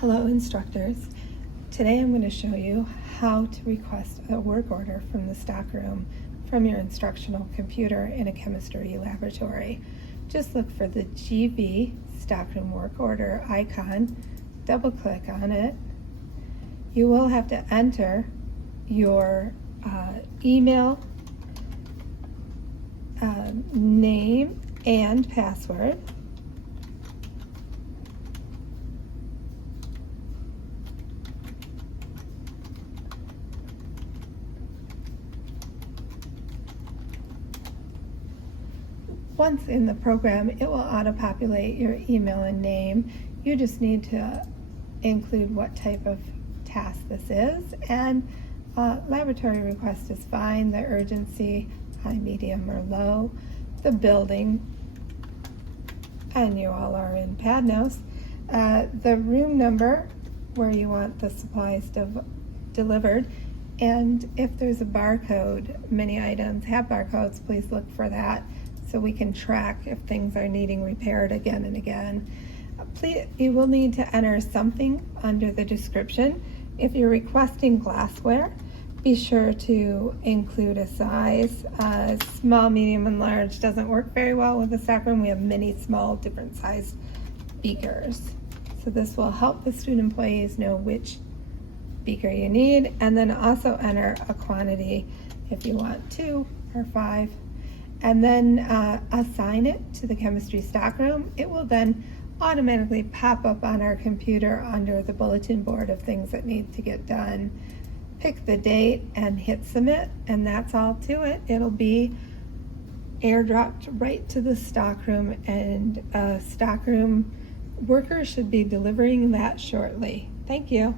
Hello instructors. Today I'm going to show you how to request a work order from the stockroom from your instructional computer in a chemistry laboratory. Just look for the GV stockroom work order icon, double click on it. You will have to enter your email, name, and password. Once in the program, it will auto-populate your email and name. You just need to include what type of task this is, and laboratory request is fine, the urgency, high, medium, or low, the building, and you all are in Padnos, the room number where you want the supplies delivered, and if there's a barcode, many items have barcodes, please look for that so we can track if things are needing repaired again and again. You will need to enter something under the description. If you're requesting glassware, be sure to include a size. Small, medium, and large doesn't work very well with the stockroom. We have many small, different sized beakers. So this will help the student employees know which beaker you need, and then also enter a quantity if you want 2 or 5. And then assign it to the chemistry stockroom. It will then automatically pop up on our computer under the bulletin board of things that need to get done. Pick the date and hit submit, and that's all to it. It'll be airdropped right to the stockroom, and stockroom workers should be delivering that shortly. Thank you.